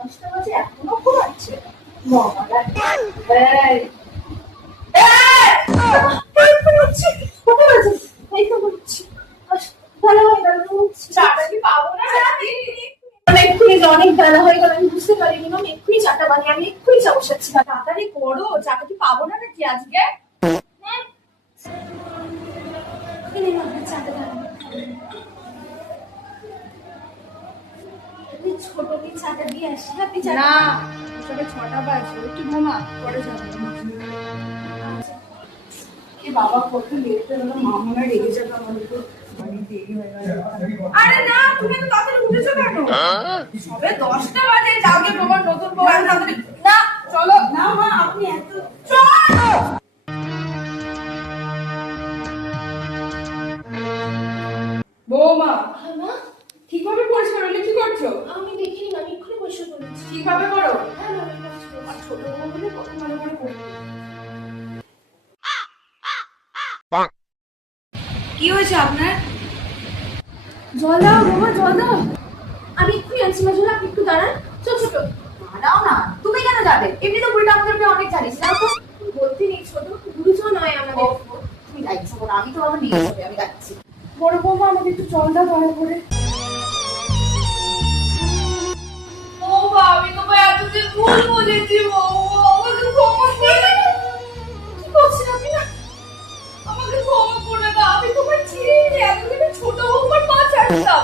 10টা বাজে এখনো ঘুমাচ্ছে। বাবা অনেক বেলা হয়ে গেল, আমি বুঝতে পারিনি। আমি এক্ষুনি 4টা বাজে, আমি এক্ষুনি চা বসাচ্ছি। তাড়াতাড়ি করো, চাটা কি পাবো না নাকি আজকে? চাটা দাও, ছোটকে চাটা দিয়ে আসি। আপনি না, সবে 6টা বাজে, একটু ঘুমা, পরে যাবে। কি বাবা কত লেট হয়ে গেল, মা মনে হয় রেগে যাবে আমার উপর। অনেক দেরি হয়ে গেল। আরে না, তুমি এত তাড়াতাড়ি উঠেছো কেন? সবে 10টা বাজে, যাকে তোমার নতুন বউ এত তাড়াতাড়ি না। চলো না মা, আপনি এত চল। বৌমা মা, ঠিকভাবে পরিষ্কার হলে কি করছো? আমি দেখিনি, আমি এক্ষুনি পরিষ্কার করেছি। ঠিকভাবে করো। হ্যাঁ আমি করছি। আর ছোট বউ বলে কত মনে মনে করবে। কি হয়েছে আপনার? জল দাও বাবা, জল দাও। আমি এক্ষুনি আনছি মা, জল। আপনি একটু দাঁড়ান। ছোট ছোট দাও না, তুমি কেন যাবে? এমনি তো বুড়িটা আমাদেরকে অনেক জানিস না তো। বলতে নেই, ছোট গুরুজন নয় আমাদের। তুমি যাইছো না, আমি তো আমার নিয়ে যাবে, আমি যাচ্ছি। বড় বৌমা, আমাকে একটু জল দাও দয়া করে। বৌমা আমি তোমায় এতদিন ভুল বুঝেছি বৌমা, আমাকে ক্ষমা করে দাও। কি করছেন আপনি? না আমাকে ক্ষমা করে দাও, আমি তোমায় চিনি এতদিন ছোট বৌমার পা ছাড়তাম।